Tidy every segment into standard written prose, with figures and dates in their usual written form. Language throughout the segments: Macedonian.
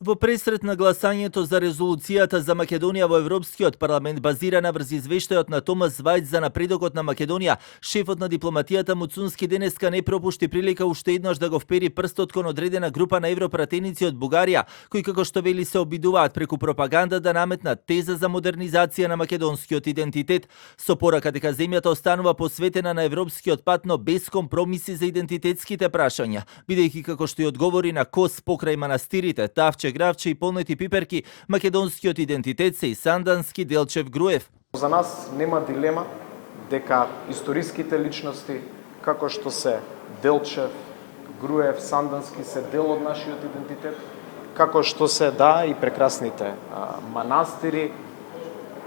Во пресрет на гласањето за резолуцијата за Македонија во Европскиот парламент базирана врз извештајот на Томас Вајц за напредокот на Македонија, шефот на дипломатијата Муцунски денеска не пропушти прилика уште еднаш да го впери прстот кон одредена група на европратеници од Бугарија, кои како што вели се обидуваат преку пропаганда да наметнат теза за модернизација на македонскиот идентитет, со порака дека земјата останува посветена на европскиот пат, но без компромиси за идентитетските прашања, бидејќи како што и одговори на Кос покрај манастирите, Тавче, Гравче и полнети пиперки, македонскиот идентитет се и Сандански, Делчев, Груев. За нас нема дилема дека историските личности, како што се Делчев, Груев, Сандански, се дел од нашиот идентитет, како што се и прекрасните манастири,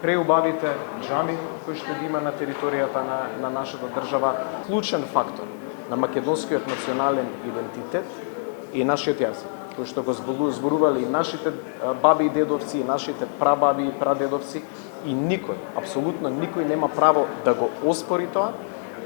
преубавите џами кои што ги има на територијата на нашата држава, клучен фактор на македонскиот национален идентитет и нашиот јазик, кој што го зборувале и нашите баби и дедовци, и нашите прабаби и прадедовци, и никој, апсолутно никој нема право да го оспори тоа,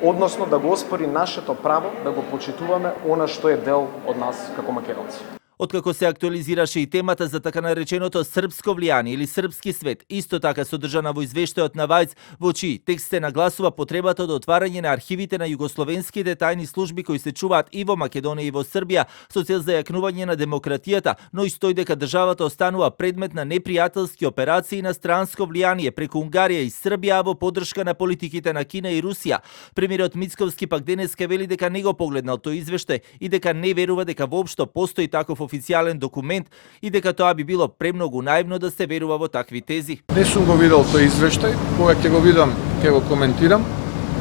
односно да го оспори нашето право да го почитуваме она што е дел од нас како македонци. Откако се актуализираше и темата за така нареченото српско влијание или српски свет, исто така содржана во извештајот на Вајц, во чиј текст се нагласува потребата од отварање на архивите на југословенските тајни служби кои се чуваат и во Македонија и во Србија со цел за јакнување на демократијата, но и стои дека државата останува предмет на непријателски операции на странско влијание преку Унгарија и Србија во поддршка на политиките на Кина и Русија. Премиерот Мицковски пак денеска вели дека не го погледнал тој извештај и дека не верува дека воопшто постои таков официјален документ и дека тоа би било премногу наивно да се верува во такви тези. Не сум го видел тој извештај, кога ќе го видам, ќе го коментирам,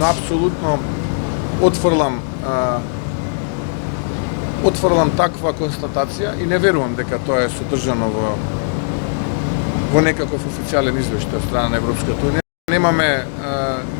но апсолутно отфрлам таква констатација и не верувам дека тоа е содржано во некаков официјален извештај од страна на Европската унија. Немаме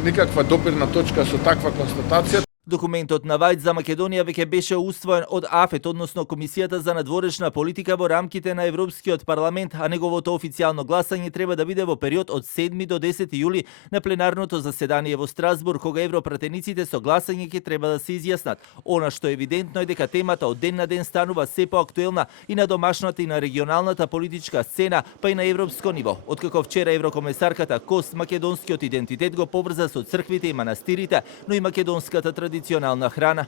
никаква допирна точка со таква констатација. Документот на Вајц за Македонија веќе беше усвоен од АФЕТ, односно Комисијата за надворешна политика во рамките на Европскиот парламент, а неговото официјално гласање треба да биде во период од 7 до 10 јули на пленарното заседание во Страсбург, кога европратениците со гласање ќе треба да се изјаснат. Она што е евидентно е дека темата од ден на ден станува се поактуелна и на домашната и на регионалната политичка сцена, па и на европско ниво. Откако вчера еврокомесарката Кос македонскиот идентитет го поврза со црквите и манастирите, но и македонската традиционална храна.